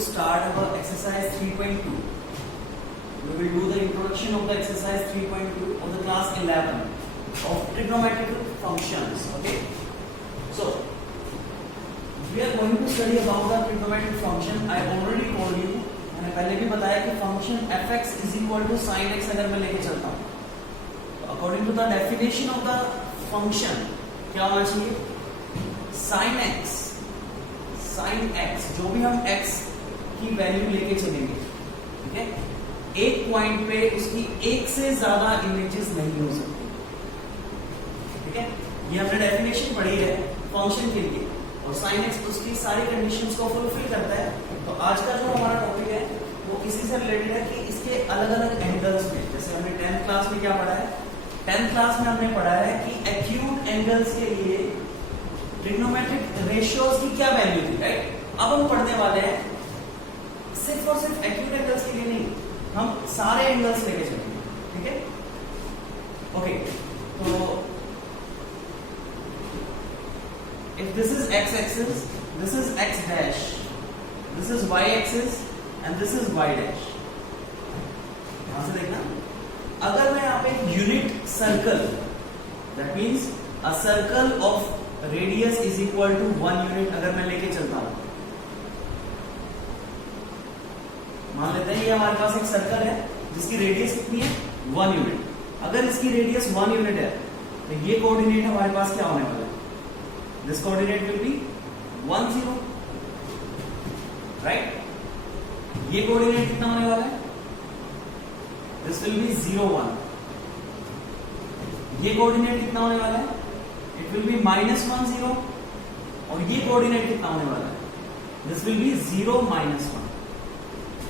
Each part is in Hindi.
to start our exercise 3.2. We will do the introduction of the exercise 3.2 of the class 11 of trigonometric functions. Okay. So we are going to study about the trigonometric function. I already told you, मैंने पहले भी बताया कि function f(x) is equal to sin x अगर मैं लेके चलता हूँ, तो according to the definition of the function क्या होना चाहिए? sin x जो भी हम x की वैल्यू लेके चलेंगे, ठीक है, एक पॉइंट पे उसकी एक से ज्यादा इमेजेस नहीं हो सकती, ठीक है। ये हमने डेफिनेशन पढ़ी है फंक्शन के लिए, और sin x उसकी सारी कंडीशंस को फुलफिल करता है। तो आज का जो हमारा टॉपिक है वो इसी से रिलेटेड है कि इसके अलग अलग एंगल्स में, जैसे हमने 10th क्लास में क्या पढ़ा है, 10th क्लास में हमने पढ़ा है कि एक्यूट एंगल्स के लिए ट्रिग्नोमेट्रिक रेशियोज की क्या वैल्यू थी, राइट। अब हम पढ़ने वाले हैं सिर्फ और सिर्फ एक्यूट एंगल्स के लिए नहीं, हम सारे एंगल्स लेके चलेंगे, ठीक है। ओके, तो if this is x axis, this is x dash, this is y axis and this is y dash। यहां से देखना, अगर मैं यहाँ पे unit circle, that means a circle of radius is equal to 1 unit अगर मैं लेके चलता हूं, मान लेते हैं ये हमारे पास एक सर्कल है जिसकी रेडियस कितनी है, 1 यूनिट। अगर इसकी रेडियस 1 यूनिट है तो ये कोऑर्डिनेट हमारे पास क्या होने वाला है, this coordinate will be 1 0, right. ये कोऑर्डिनेट कितना होने वाला है, दिस विल बी 0 1। ये कोऑर्डिनेट कितना होने वाला है, इट विल बी -1 0। और ये कोऑर्डिनेट कितना होने वाला है, दिस विल बी 0 -1,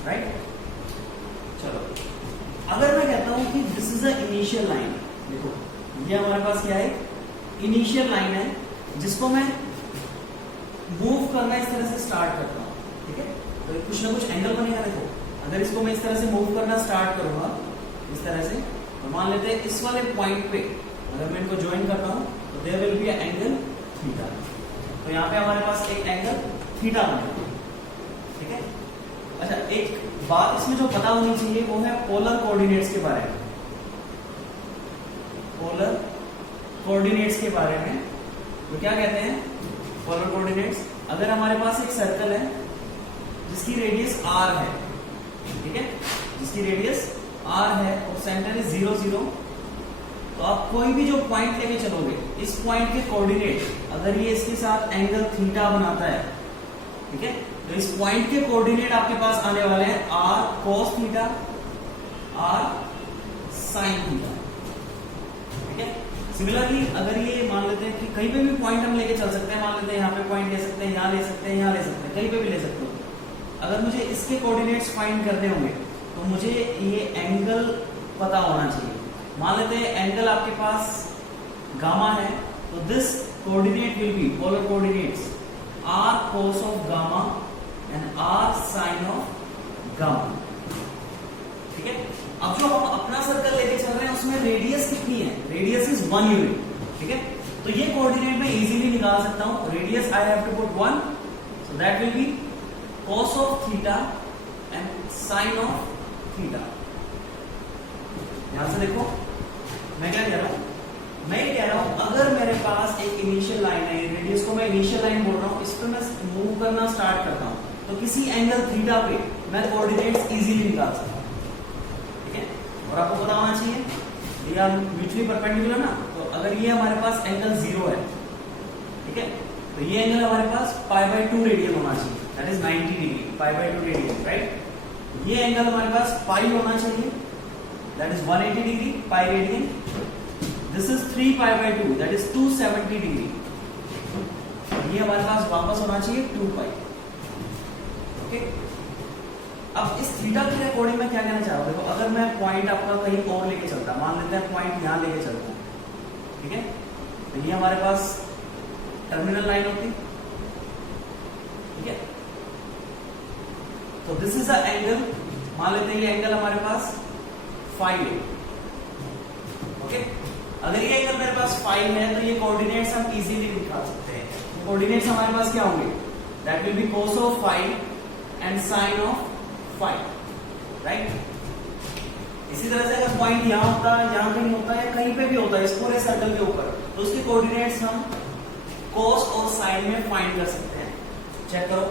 राइट। चलो, अगर मैं कहता हूं कि this is a initial line, देखो ये हमारे पास क्या है, इनिशियल लाइन है जिसको मैं मूव करना इस तरह से स्टार्ट करता हूं, ठीक है। तो कुछ ना कुछ एंगल बनेगा। देखो अगर इसको मैं इस तरह से मूव करना स्टार्ट करूंगा इस तरह से, तो मान लेते हैं इस वाले पॉइंट पे अगर मैं इनको ज्वाइन करता हूं तो there will be a angle theta. तो यहाँ पे हमारे पास एक एंगल थीटा बनेगा, ठीक है। अच्छा, एक बात इसमें जो पता होनी चाहिए वो है पोलर कोऑर्डिनेट्स के बारे में। पोलर कोऑर्डिनेट्स के बारे में तो क्या कहते हैं, पोलर कोऑर्डिनेट्स, अगर हमारे पास एक सर्कल है जिसकी रेडियस r है, ठीक है, जिसकी रेडियस r है और सेंटर इज 0 0, तो आप कोई भी जो पॉइंट लेके चलोगे, इस पॉइंट के कोऑर्डिनेट अगर ये इसके साथ एंगल थीटा बनाता है, ठीक है, तो इस पॉइंट के कोऑर्डिनेट आपके पास आने वाले हैं r cos theta, r sin theta, ठीक है। सिमिलरली अगर ये मान लेते हैं कि कहीं पे भी पॉइंट हम लेके चल सकते हैं, मान लेते हैं यहाँ पे पॉइंट ले सकते हैं, यहाँ ले सकते हैं, यहाँ ले सकते हैं, कहीं पे भी ले सकते हो। अगर मुझे इसके कोऑर्डिनेट्स फाइंड करने होंगे तो मुझे ये एंगल पता होना चाहिए। मान लेते हैं एंगल आपके पास गामा है, तो this coordinate will be, polar coordinates, r cos of gamma and r sin of gamma, ठीक है। अब जो हम अपना सर्कल लेके चल रहे हैं उसमें रेडियस कितनी है, रेडियस इज 1 यूनिट, ठीक है। तो ये कोऑर्डिनेट मैं इजीली निकाल सकता हूं, radius I have to put 1, so that will be cos of theta and sin of theta. यहां से देखो मैं क्या कह रहा हूं, मैं ये कह रहा हूं अगर मेरे पास एक इनिशियल लाइन है, रेडियस को मैं इनिशियल लाइन बोल रहा हूं, इस पर मैं मूव करना स्टार्ट करता हूं, तो किसी एंगल थीटा पे मैं कोऑर्डिनेट्स इजीली निकाल सकता हूं, ठीक है। और आपको पता होना चाहिए ये आर म्यूचुअली परपेंडिकुलर ना, तो अगर ये हमारे पास एंगल 0 है, ठीक है, तो ये एंगल हमारे पास π/2 रेडियन होना चाहिए, that is 90 degree, π/2 radian, right. ये एंगल हमारे पास पाई होना चाहिए, that is 180 degree, pi radian. This is 3π/2, that is 270 degree. ये हमारे पास वापस होना चाहिए 2π, ओके। अब इस थीटा के अकॉर्डिंग मैं क्या कहना चाह रहा हूं, देखो अगर मैं पॉइंट आपका कहीं और लेके चलता, मान लेते हैं पॉइंट यहां लेके चलता, ठीक है, तो ये हमारे पास टर्मिनल लाइन होती, ठीक है। तो दिस इज अ एंगल, मान लेते हैं ये एंगल हमारे पास फाई है, ओके। अगर ये एंगल मेरे पास फाई है तो ये कोऑर्डिनेट्स हम इजीली निकाल सकते हैं। कोऑर्डिनेट्स हमारे पास क्या होंगे, that will be cos of phi and sine of phi, right. इसी तरह से अगर पॉइंट यहां होता है, यहां पे नहीं होता है, कहीं पे भी होता है इस पूरे सर्कल के ऊपर, तो उसके कोऑर्डिनेट्स हम cos और sin में फाइंड कर सकते हैं। चेक करो,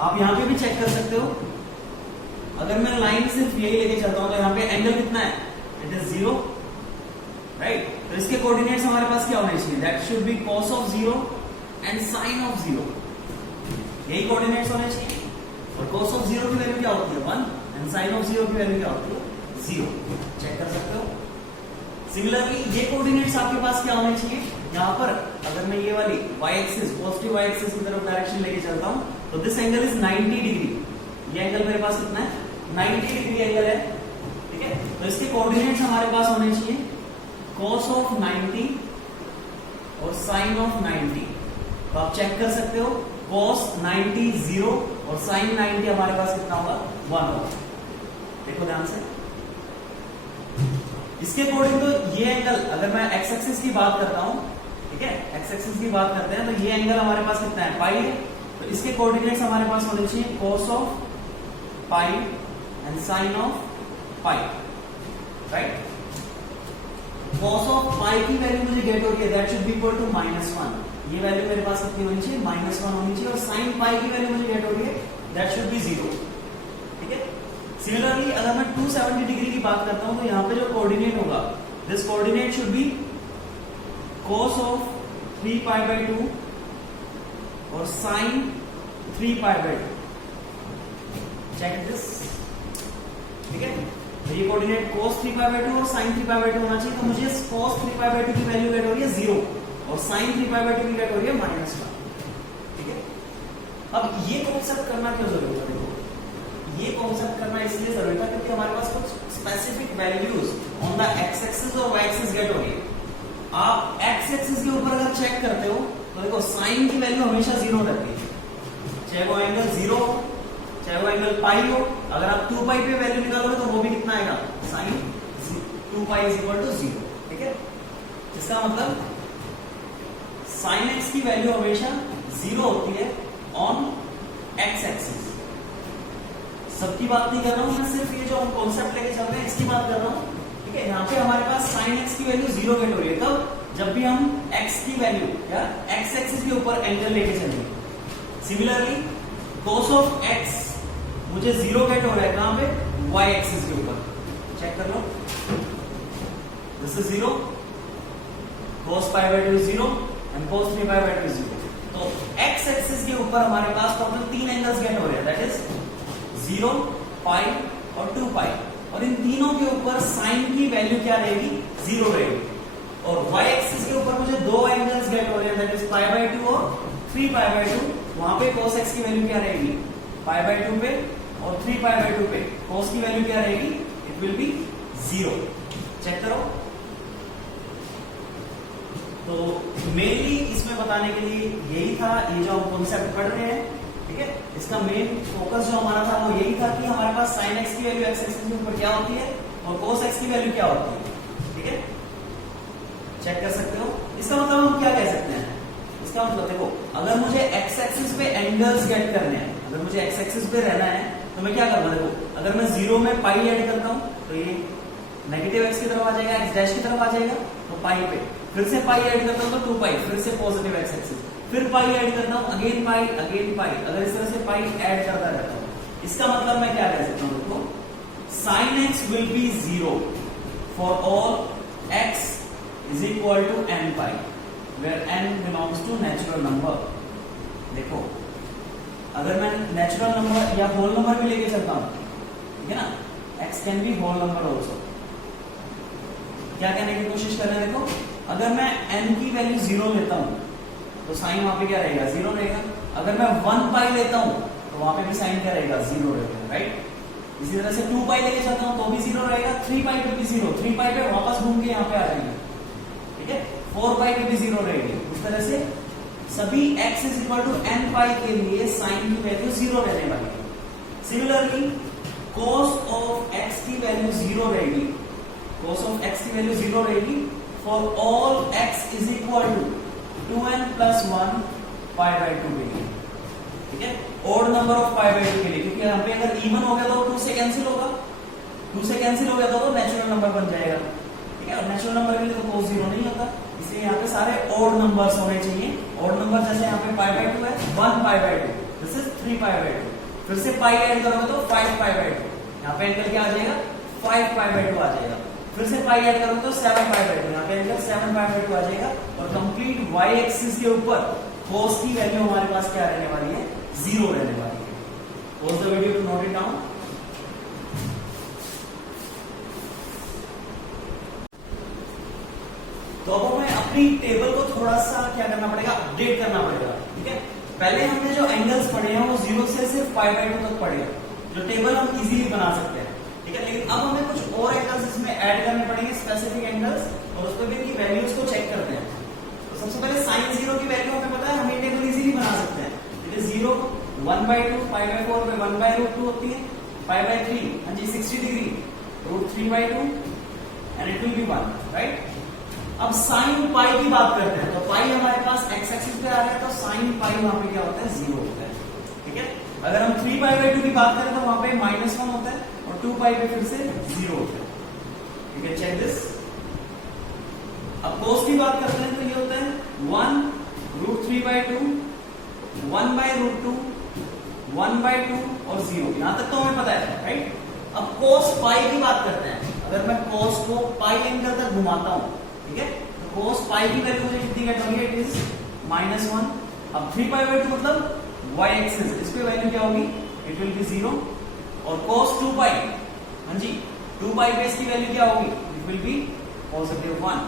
आप यहां पे भी चेक कर सकते हो। अगर मैं लाइन सिर्फ यही लेके चलता हूं तो यहां पे एंगल कितना है, इट इज 0, राइट। तो इसके कोऑर्डिनेट्स हमारे पास क्या होने चाहिए, that should be cos of 0 and sin of 0, यही कोऑर्डिनेट्स होने चाहिए। और cos ऑफ 0 की वैल्यू क्या होती है 1 एंड sin ऑफ 0 की वैल्यू क्या होती है 0, चेक कर सकते हो। सिमिलरली ये कोऑर्डिनेट्स आपके पास क्या होने चाहिए, यहां पर अगर मैं ये वाली y axis, positive y axis की तरफ डायरेक्शन लेके चलता हूं तो दिस एंगल इज 90 डिग्री, ये एंगल मेरे पास कितना है 90 डिग्री एंगल है, ठीक है। तो इसके कोऑर्डिनेट्स हमारे पास होने चाहिए cos ऑफ 90 और sin ऑफ 90। तो आप चेक कर सकते हो, cos 90 0 और sin 90 हमारे पास कितना होगा 1 होगा। देखो ध्यान से, इसके अकॉर्डिंग तो ये एंगल, अगर मैं एक्स एक्सिस की बात करता हूं, ठीक है, एक्स एक्सिस की बात करते हैं तो ये एंगल हमारे पास कितना है पाई है। तो इसके कोऑर्डिनेट्स हमारे पास होने चाहिए cos of pi and sin of pi, right. cos of pi की वैल्यू मुझे गेट हो रही है, that should be equal to -1, ये वैल्यू मेरे पास कितनी होनी चाहिए -1 होनी चाहिए। और sin पाई की वैल्यू मुझे गेट हो रही है, दैट शुड बी 0, ठीक है। सिमिलरली अगर मैं 270 डिग्री की बात करता हूं तो यहां पे जो कोऑर्डिनेट होगा, this coordinate should be cos of 3 pi by 2 और sin 3 pi by 2, check this, ठीक है। तो ये कोऑर्डिनेट cos 3 पाई बाय 2 और sin 3 पाई बाय 2 होना चाहिए। तो मुझे cos 3 पाई बाय 2 की वैल्यू गेट हो रही है 0 और sin 3 पाई बाय 2 की गेट हो रही है -1, ठीक है। अब ये कॉन्सेप्ट करना क्यों जरूरी है, देखो ये कॉन्सेप्ट करना इसलिए जरूरी था क्योंकि हमारे पास कुछ specific values on the x axis और वाई एक्सिस गेट हो रही है। आप एक्स एक्सिस के ऊपर अगर चेक करते हो तो देखो साइन की वैल्यू हमेशा 0 रहती है, चाहे वो एंगल 0 हो, चाहे वो एंगल पाई हो। अगर आप 2 पाई पे वैल्यू निकालोगे तो वो भी कितना आएगा, sine 2 pi is equal to 0, ठीक है। इसका मतलब साइन एक्स की वैल्यू हमेशा 0 होती है ऑन एक्स एक्सिस। सबकी बात नहीं कर रहा हूं मैं, सिर्फ ये जो हम कॉन्सेप्ट लेके चल रहे हैं इसकी बात कर रहा हूं, ठीक है। यहाँ पे हमारे पास sin x की वैल्यू 0 गेट हो रही है, कब, जब भी हम x की वैल्यू या x एक्सिस के ऊपर एंगल लेके चलेंगे। सिमिलरली cos ऑफ x मुझे 0 गेट हो रहा है कहां पे, y एक्सिस के ऊपर, चेक कर लो, this is 0, cos pi by 2 0 and cos 3 pi by 2 0। तो x एक्सिस के ऊपर हमारे पास टोटल 3 एंगल्स गेट हो रहे हैं, दैट इज 0, पाई और 2 पाई, और इन तीनों के ऊपर साइन की वैल्यू क्या रहेगी 0 रहेगी। और y एक्सिस के ऊपर मुझे 2 एंगल्स गेट हो रहे हैं, दैट इज पाई बाय 2 और 3 पाई बाय 2। वहां पे cos x की वैल्यू क्या रहेगी, पाई बाय 2 पे और 3 पाई बाय 2 पे cos की वैल्यू क्या रहेगी, इट विल बी 0, चेक करो। तो मेनली इसमें बताने के लिए यही था, ये जो हम कॉन्सेप्ट पढ़ रहे हैं, ठीक है, इसका मेन फोकस जो हमारा था वो यही था कि हमारे पास sin x की वैल्यू x एक्सिस के ऊपर क्या होती है और cos x की वैल्यू क्या होती है, ठीक है, चेक कर सकते हो। इसका मतलब हम क्या कह सकते हैं, इसका मतलब देखो, अगर मुझे x एक्सिस पे एंगल्स गेट करने हैं, अगर मुझे x एक्सिस पे रहना है तो मैं क्या करूंगा, देखो अगर मैं 0 में पाई ऐड करता हूं तो ये नेगेटिव x की तरफ आ जाएगा, x डैश की तरफ आ जाएगा, तो पाई पे फिर से पाई ऐड करता हूं तो 2 पाई, फिर से पॉजिटिव x एक्सिस, फिर पाई ऐड करता हूं, अगेन पाई, अगर इस तरह से पाई ऐड करता रहता हूं। इसका मतलब मैं क्या कह सकता हूं, देखो sin x will be 0 for all x is equal to n pi where n belongs to natural number। देखो अगर मैं नेचुरल नंबर या होल नंबर भी लेके चलता हूं, ठीक है ना, x can be whole number also. क्या कहने की कोशिश कर रहे हैं, देखो अगर मैं n की वैल्यू 0 लेता हूं तो साइन वहां पे क्या रहेगा, 0 रहेगा। अगर मैं 1 पाई लेता हूं तो वहां पे भी साइन क्या रहेगा, 0 रहेगा, राइट। इसी तरह से 2 पाई लेके चलता हूं तो भी 0 रहेगा, 3 पाई पे भी 0, 3 पाई पे वापस घूम के यहाँ पे आ जाएंगे, ठीक है, 4 पाई पे भी 0 रहेगी। इस तरह से सभी x is equal to n pi के लिए साइन की वैल्यू 0 रहने वाली है। सिमिलरली cos ऑफ x की वैल्यू 0 रहेगी, cos ऑफ x की वैल्यू 0 रहेगी for all x is equal to 2n + 1 pi by 2 के लिए, ठीक है, odd number of pi by 2 के लिए, क्योंकि यहाँ पे अगर इवन हो गया तो 2 से कैंसिल होगा, 2 से कैंसिल हो गया तो नेचुरल नंबर बन जाएगा, ठीक है, और नेचुरल नंबर के लिए तो कोस 0 नहीं होता, इसलिए यहाँ पे सारे ओड नंबर्स होने चाहिए। ओड नंबर जैसे यहाँ पे पाई बाय 2 है, 1 pi by 2, this is 3 pi by 2, फिर से पाई ऐड करोगे तो 5 पाई बाय 2, यहाँ पे एंगल क्या आ जाएगा, 5 पाई बाय 2 आ जाएगा, फिर से पाई ऐड करोगे तो 7 पाई बाय 2, यहाँ पे एंगल 7 पाई बाय 2 आ जाएगा, और कंप्लीट y एक्सिस के ऊपर cos की वैल्यू हमारे पास क्या रहने वाली है, 0 रहने वाली है। Pause the video to note it down. तो अब हमें अपनी टेबल को थोड़ा सा क्या करना पड़ेगा, अपडेट करना पड़ेगा, ठीक है। पहले हमने जो एंगल्स पढ़े हैं वो 0 से सिर्फ पाई बाय 2 तक पढ़े हैं, जो टेबल हम इजीली बना सकते हैं, ठीक है, लेकिन अब हमें कुछ और एंगल्स इसमें ऐड करने पड़ेंगे, स्पेसिफिक एंगल्स, और उस पर भी इनकी वैल्यूज को चेक करते हैं। तो सबसे पहले sin 0 की वैल्यू हमें पता है, हम ये टेबल इजीली बना सकते हैं, it is 0, 1 by 2, pi by 4 में 1 by √2 होती है, पाई बाय 3, हाँ जी 60 degree, √3 by 2 and it will be 1, right. अब sin पाई की बात करते हैं, तो पाई हमारे पास x एक्सिस पे आ रहा है, तो sin पाई वहां पे क्या होता है, 0 होता है, ठीक है। अगर हम 3 पाई बाय 2 की बात करें तो वहां पे -1 होता है, और 2 पाई पे फिर से 0 होता है, ठीक है, चेक दिस। अब cos की बात करते हैं तो ये होता है 1 √3 by 2, 1 by √2, 1 by 2 और 0, यहां तक तो हमें पता है, राइट। अब cos पाई की बात करते हैं, अगर मैं cos को पाई एंगल तक घुमाता हूं, ठीक है, तो cos पाई की वैल्यू मुझे कितनी गेट होगी, इट इज -1। अब 3 पाई बाय 2 मतलब y एक्सिस, इस पे वैल्यू क्या होगी, इट विल बी 0, और cos 2 पाई, हाँ जी 2 पाई पे इसकी वैल्यू क्या होगी, इट विल बी +1,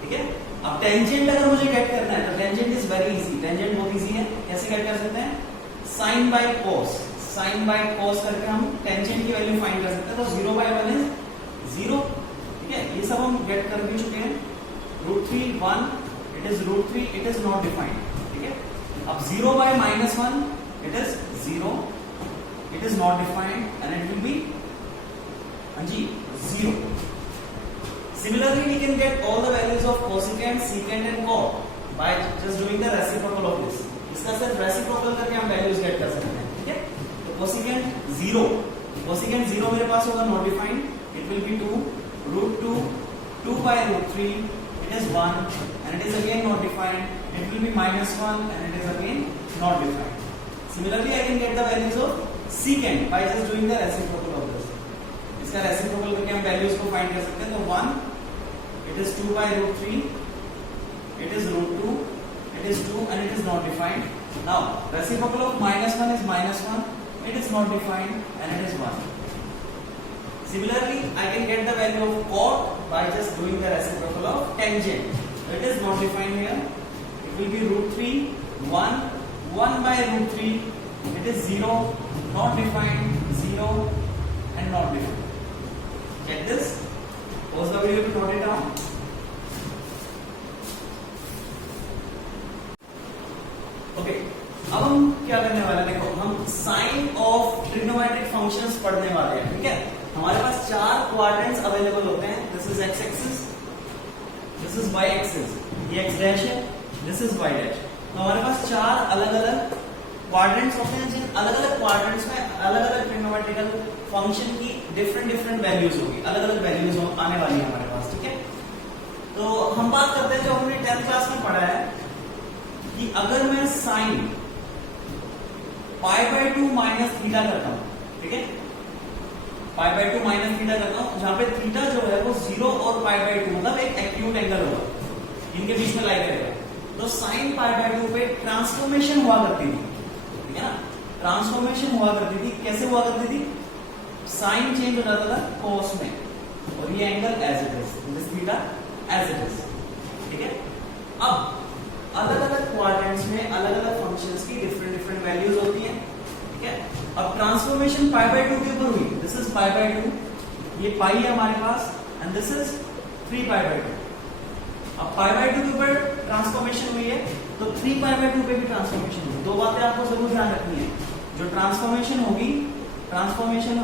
ठीक है। अब टेंजेंट अगर मुझे गेट करना है तो tangent is very easy, tangent बहुत इजी है, कैसे गेट कर सकते हैं, sin by cos, sin by cos करके हम टेंजेंट की वैल्यू फाइंड कर सकते हैं, तो 0 by 1 इज 0, ठीक है, ये सब हम गेट कर भी चुके हैं। √3 1, it is √3, it is not defined, ठीक है। अब 0 by -1, it is 0, it is not defined and it will be, हाँ जी 0। Similarly, we can get all the values of cosecant, secant and cot by just doing the reciprocal of this. इसका सिर्फ रेसिप्रोकल करके हम वैल्यूज गेट कर सकते हैं, ठीक है। तो cosecant 0, cosecant 0 मेरे पास होगा not defined, it will be 2 √2, 2 by √3, it is 1 and it is again not defined, it will be -1 and it is again not defined. Similarly, I can get the values of secant by just doing the reciprocal of this. इसका रेसिप्रोकल करके हम वैल्यूज को फाइंड कर सकते हैं, तो 1, it is 2 by √3, it is √2, it is 2 and it is not defined. Now reciprocal of -1 is -1, it is not defined and it is 1. Similarly, I can get the value of cot by just doing the reciprocal of tangent. It is not defined here, it will be √3, 1, 1 by √3, it is 0, not defined, 0 and not defined. Get this? Pause the video to note it down. Okay, अब हम क्या करने वाले हैं, देखो हम साइन ऑफ ट्रिग्नोमेट्रिक फंक्शंस पढ़ने वाले हैं, ठीक है। हमारे पास 4 क्वाड्रेंट्स अवेलेबल होते हैं, this is x axis, this is y axis, ये x डैश है, दिस इज y डैश। तो हमारे पास 4 अलग अलग क्वाड्रेंट्स होते हैं, जिन अलग अलग क्वाड्रेंट्स में अलग अलग ट्रिग्नोमेट्रिकल फंक्शन की डिफरेंट वैल्यूज होगी, अलग अलग वैल्यूज आने वाली है हमारे पास, ठीक है। तो हम बात करते हैं, जो हमने 10th क्लास में पढ़ा है कि अगर मैं sine pi by 2 minus theta करता हूं, ठीक है, पाई बाय 2 माइनस थीटा करता हूं, जहां पे थीटा जो है वो 0 और पाई बाय 2 मतलब एक एक्यूट एंगल होगा, इनके बीच में लाई करेगा, तो साइन पाई बाय 2 पे ट्रांसफॉर्मेशन हुआ करती थी, ठीक है ना, ट्रांसफॉर्मेशन हुआ करती थी, कैसे हुआ करती थी, साइन चेंज हो जाता था cos में, और ये angle as it is, this theta as it is, ठीक है। अब अलग अलग क्वाड्रेंट्स में अलग अलग फंक्शंस की डिफरेंट वैल्यूज होती हैं, ठीक है। अब ट्रांसफॉर्मेशन पाई बाय 2 के ऊपर हुई, दिस इज पाई बाय 2, ये पाई है हमारे पास, and this is 3 pi by 2। अब पाई बाय 2 के ऊपर ट्रांसफॉर्मेशन हुई है, तो 3 पाई बाय 2 पे भी ट्रांसफॉर्मेशन हुई। दो बातें आपको जरूर ध्यान रखनी है, जो ट्रांसफॉर्मेशन होगी, ट्रांसफॉर्मेशन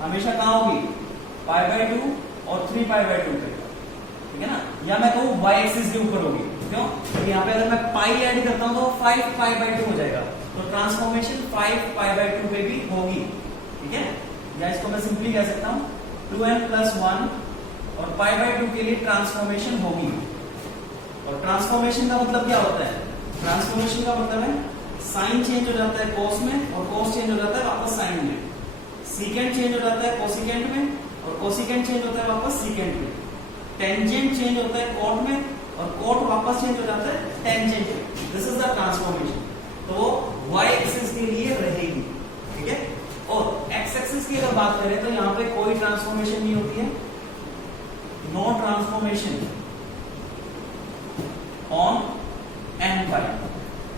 हमेशा कहां होगी, पाई बाय 2 और 3 पाई बाय 2 पे, ठीक है ना, या मैं कहूं y एक्सिस के ऊपर होगी, क्यों? क्योंकि यहाँ पे अगर मैं पाई ऐड करता हूँ तो 5 पाई बाय 2 हो जाएगा, तो ट्रांसफॉर्मेशन 5 पाई बाय 2 पे भी होगी, ठीक है? या इसको मैं सिंपली कह सकता हूँ 2n+1 और पाई बाय 2 के लिए ट्रांसफॉर्मेशन होगी। और ट्रांसफॉर्मेशन का मतलब क्या होता है? ट्रांसफॉर्मेशन का मतलब है साइन चेंज हो जाता है कॉस में और कॉस चेंज हो जाता है वापस साइन में, सीकेंड चेंज हो जाता है कोसिकेंट में और कोसिकेंट चेंज होता है वापस सीकेंट में, टेंजेंट चेंज होता है कॉट में और कॉट वापस चेंज हो जाता है टेंजेंट में। This is the transformation. तो y एक्सिस के लिए रहेगी, ठीक है? और x एक्सिस की अगर बात करें तो यहाँ पे कोई ट्रांसफॉर्मेशन नहीं होती है, no transformation on n pi.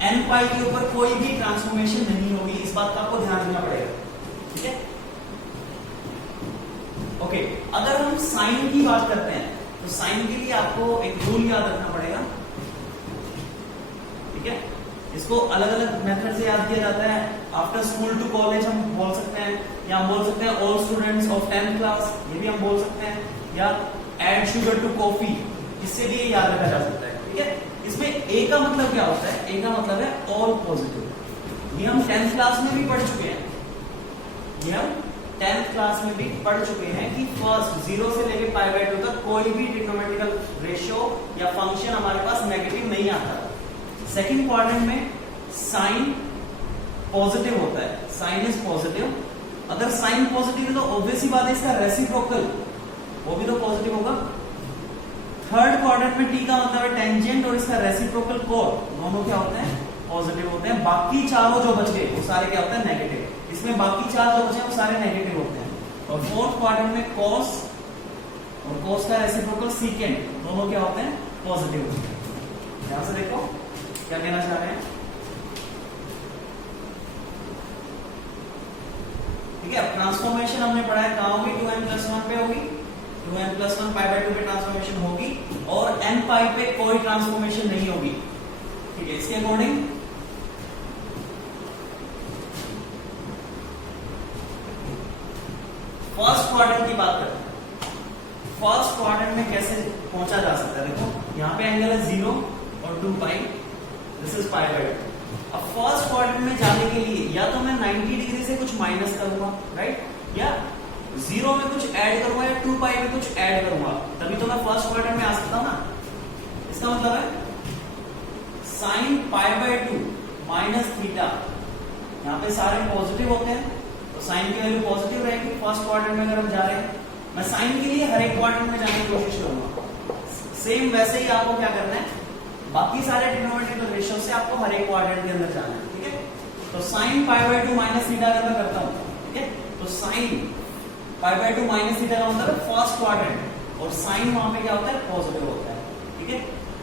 n pi के ऊपर कोई भी ट्रांसफॉर्मेशन नहीं होगी, इस बात का आपको ध्यान रखना पड़ेगा, ठीक है? ओके, अगर हम साइन की बात करते हैं तो साइन के लिए आपको एक रूल याद रखना पड़ेगा, ठीक है? इसको अलग अलग मेथड से याद किया जाता है। आफ्टर स्कूल टू कॉलेज हम बोल सकते हैं, या हम बोल सकते हैं all students of 10th class, ये भी हम बोल सकते हैं, या ऐड शुगर टू कॉफी, इससे भी याद रखा जा सकता है, ठीक है? इसमें ए का मतलब क्या होता है? ए का मतलब है ऑल पॉजिटिव। ये हम 10th क्लास में भी पढ़ चुके हैं, ये हम 10th क्लास में भी पढ़ चुके हैं कि फर्स्ट 0 से लेकर पाई बाय 2 तक कोई भी ट्रिग्नोमेट्रिकल रेशियो या फंक्शन हमारे पास नेगेटिव नहीं आता। सेकंड क्वाड्रेंट में साइन पॉजिटिव होता है, साइन इज पॉजिटिव। अगर साइन पॉजिटिव है तो ऑब्वियस ही बात है इसका रेसिप्रोकल वो भी तो पॉजिटिव होगा। थर्ड क्वाड्रेंट में टी का मतलब है टेंजेंट और इसका रेसिप्रोकल कोट, दोनों क्या होते हैं? पॉजिटिव होते हैं। बाकी चारों जो बच गए वो सारे क्या होते हैं? नेगेटिव। इसमें बाकी चार जो बचे वो सारे नेगेटिव होते हैं। और फोर्थ क्वाड्रेंट में कॉस और कॉस का रेसिप्रोकल सीकेंट, दोनों क्या होते हैं? पॉजिटिव होते हैं। ध्यान से देखो क्या कहना चाह रहे हैं, ठीक है? ट्रांसफॉर्मेशन हमने पढ़ा है कहां होगी? 2n+1 पे होगी, 2n+1 पाई बाय 2 पे ट्रांसफॉर्मेशन होगी और n पाई पे कोई ट्रांसफॉर्मेशन नहीं होगी, ठीक है? इसके अकॉर्डिंग फर्स्ट क्वाड्रेंट की बात करते हैं। फर्स्ट क्वाड्रेंट में कैसे पहुंचा जा सकता है? देखो यहाँ पे एंगल है 0 और 2 पाई, दिस इज पाई बाय 2। अब फर्स्ट क्वाड्रेंट में जाने के लिए या तो मैं 90 डिग्री से कुछ माइनस करूंगा, राइट, या 0 में कुछ ऐड करूंगा या 2 पाई में कुछ ऐड करूंगा, तभी तो मैं फर्स्ट क्वाड्रेंट में आ सकता हूं ना। इसका मतलब है sine pi by 2 minus theta, यहाँ पे सारे पॉजिटिव होते हैं तो साइन की वैल्यू पॉजिटिव रहेगी। फर्स्ट क्वाड्रेंट में अगर हम जा रहे हैं, मैं साइन के लिए हर एक क्वाड्रेंट में जाने की कोशिश करूंगा। सेम वैसे ही आपको क्या करना है, बाकी सारे ट्रिग्नोमेट्रिकल रेशियो से आपको हर एक क्वाड्रेंट के अंदर जाना है, ठीक है? तो sine pi by 2 minus theta अगर मैं करता हूं, ठीक है, तो sine pi by 2 minus theta का मतलब है फर्स्ट क्वाड्रेंट और साइन वहां पे क्या होता है? पॉजिटिव होता है, ठीक है?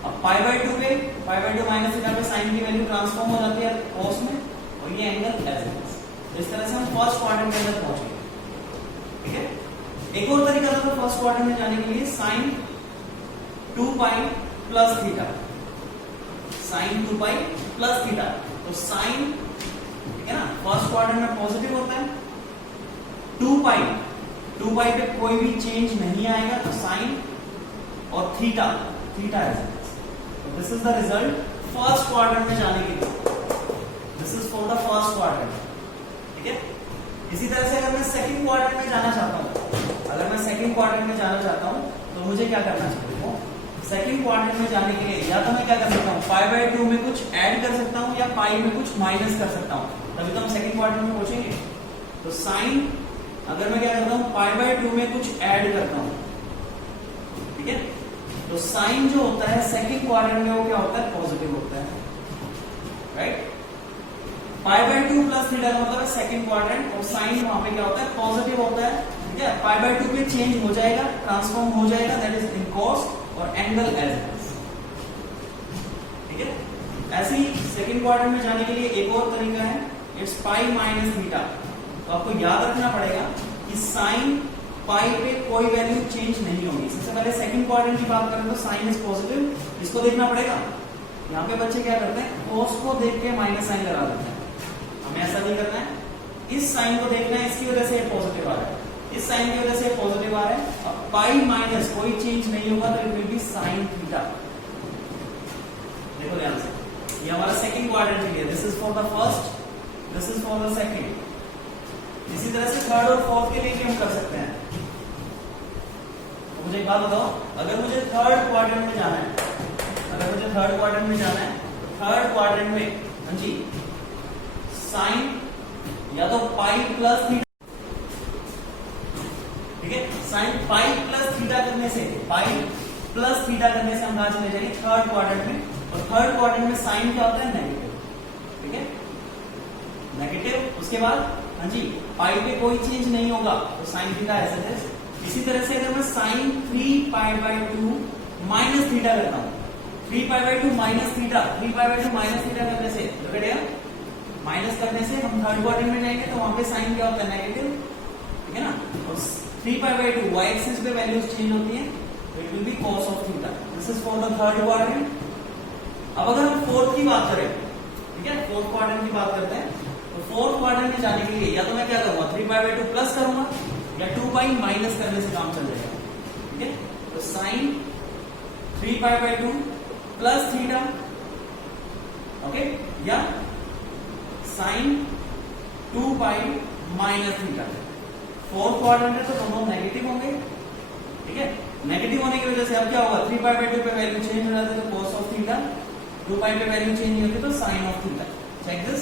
अब पाई बाय 2 पे पाई बाय 2 माइनस थीटा पे साइन की वैल्यू ट्रांसफॉर्म हो जाती है कॉस में और ये एंगल एज इट इज। इस तरह से हम फर्स्ट क्वाड्रेंट के अंदर पहुंच गए, ठीक है? एक और तरीका था फर्स्ट क्वाड्रेंट में जाने के लिए, sine 2 pi plus theta, sine 2 pi plus theta. तो साइन, ठीक है ना, फर्स्ट क्वाड्रेंट में पॉजिटिव होता है, 2 पाई पे कोई भी चेंज नहीं आएगा तो साइन और थीटा है। तो this is the result first quadrant में जाने के लिए। This is for the first quadrant, ठीक है? इसी तरह से अगर मैं सेकंड क्वाड्रेंट में जाना चाहता हूं, अगर मैं सेकंड क्वाड्रेंट में जाना चाहता हूं तो मुझे क्या करना चाहिए? सेकंड क्वाड्रेंट में जाने के लिए या तो मैं क्या कर सकता हूं, पाई बाय 2 में कुछ ऐड कर सकता हूं या पाई में कुछ माइनस कर सकता हूं, तभी तो हम सेकंड क्वाड्रेंट में पहुंचेंगे। तो साइन, अगर मैं क्या करता हूं, पाई बाय 2 में कुछ ऐड करता हूं, ठीक है, तो साइन जो होता है सेकंड क्वाड्रेंट में वो क्या होता है? पॉजिटिव होता है, right? Pi by 2 plus theta का मतलब है सेकंड क्वाड्रेंट और साइन वहां पे क्या होता है? पॉजिटिव होता है, ठीक है? पाई बाय 2 पे चेंज हो जाएगा, ट्रांसफॉर्म हो जाएगा, दैट इज इन कॉस और एंगल एज इट इज, ठीक है? ऐसे ही सेकंड क्वाड्रेंट में जाने के लिए एक और तरीका है, इट्स पाई माइनस थीटा। तो आपको याद रखना पड़ेगा कि साइन पाई पे कोई वैल्यू चेंज नहीं होगी। सबसे पहले सेकंड क्वाड्रेंट की बात करें तो साइन इज पॉजिटिव, इसको देखना पड़ेगा। यहाँ पे बच्चे क्या करते हैं, कोस को देख के माइनस साइन लगा देते हैं, हमें ऐसा नहीं करना है। इस साइन को देखना है, इसकी वजह से पॉजिटिव आ रहा है, इस साइन की वजह से पॉजिटिव आ रहा है। अब पाई माइनस कोई चेंज नहीं होगा तो it will be sine theta, ये हमारा सेकंड क्वाड्रेंट के लिए, this is for the first, this is for the second. इसी तरह से थर्ड और फोर्थ के लिए भी हम कर सकते हैं। तो मुझे एक बात बताओ, अगर मुझे थर्ड क्वाड्रेंट में जाना है, अगर मुझे थर्ड क्वाड्रेंट में जाना है, तो थर्ड क्वाड्रेंट में हाँ जी साइन या तो पाई प्लस थीटा, ठीक है, साइन पाई प्लस थीटा करने से, पाई प्लस थीटा करने से हम कहां चले जाएंगे, थर्ड क्वाड्रेंट में। और थर्ड क्वाड्रेंट में साइन क्या होता है, नेगेटिव, ठीक है, नेगेटिव। उसके बाद हाँ जी पाई पे कोई चेंज नहीं होगा, तो साइन थीटा ऐसे है। इसी तरह से अगर मैं साइन 3π/2 माइनस थीटा करता हूं, 3π/2 माइनस थीटा, 3π/2 माइनस थीटा करने से माइनस करने से हम थर्ड क्वाड्रेंट में जाएंगे, तो वहां पे साइन क्या होता है, नेगेटिव, ठीक है ना। और 3π/2 y एक्सिस पे वैल्यूज चेंज होती हैं, तो it will be cos of theta. This is for the third quadrant. अब अगर हम फोर्थ की बात करें, ठीक है, फोर्थ क्वाड्रेंट की बात करते हैं, तो फोर्थ क्वाड्रेंट में जाने के लिए या तो मैं क्या करूंगा, 3π/2 प्लस करूंगा, या 2π माइनस करने से काम चल जाएगा, ठीक है। तो साइन 3π/2 प्लस थीटा, ओके, या sine 2π minus theta. Fourth quadrant है तो दोनों नेगेटिव होंगे, ठीक है। नेगेटिव होने की वजह से अब क्या होगा, 3π/2 पे वैल्यू चेंज हो जाती है तो cos ऑफ थीटा, 2π पे वैल्यू चेंज नहीं होती तो sine of theta. Check this,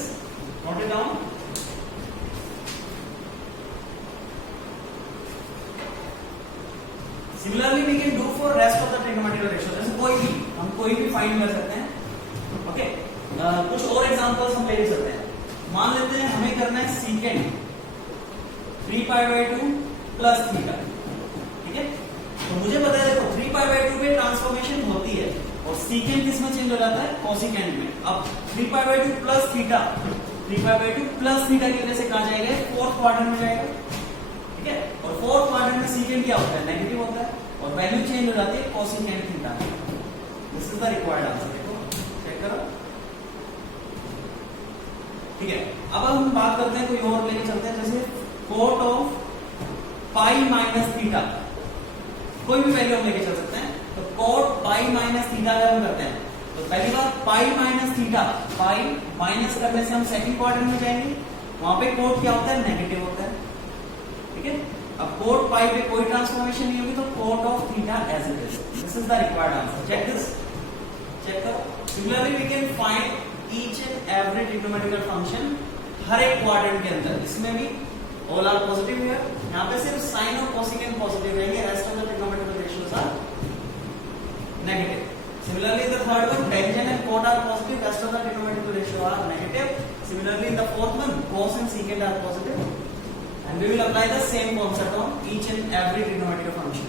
note it down. Similarly we can do for rest of the trigonometrical ratio, जैसे हम कोई भी फाइंड कर सकते हैं, ओके। कुछ और एग्जांपल्स हम ले सकते हैं। मान लेते हैं हमें करना है सीकेंड 3π/2 प्लस थीटा, ठीक है। तो मुझे पता है देखो 3π/2 पे ट्रांसफॉर्मेशन होती है और सीकेंड किस में चेंज हो जाता है, कोसिकेंड में। अब 3π/2 प्लस थीटा, 3π/2 प्लस थीटा की वजह से कहां जाएगा, फोर्थ क्वाड्रेंट में जाएगा, ठीक है। और फोर्थ क्वाड्रेंट में सीकेंड क्या होता है, नेगेटिव होता है, और वैल्यू चेंज हो जाती है cosecant theta. This is the required answer. देखो चेक करो, ठीक है। अब हम बात करते हैं कोई और लेके चलते हैं, जैसे cot of pi minus theta, कोई भी वैल्यू हम लेके चल सकते हैं। तो कोट पाई माइनस थीटा अगर हम करते हैं, तो पहली बार pi minus theta, pi minus करने से हम सेकंड क्वाड्रेंट में जाएंगे, वहां पे कोट क्या होता है, नेगेटिव होता है, ठीक है। अब कोट पाई पे कोई ट्रांसफॉर्मेशन नहीं होगी तो cot of theta as it is. This is the required answer. Check this, check करो। Similarly we can find each and every trigonometrical function हर एक क्वाड्रेंट के अंदर। इसमें भी ऑल आर पॉजिटिव है, यहाँ पे सिर्फ साइन और कोसिकेंड पॉजिटिव रहेंगे, rest of the trigonometrical ratios are negative. Similarly, in the third one, tangent and cot are positive, rest of the trigonometrical ratio are negative. Similarly, in the fourth one, cos and secant are positive. And we will apply the same concept on each and every trigonometrical function.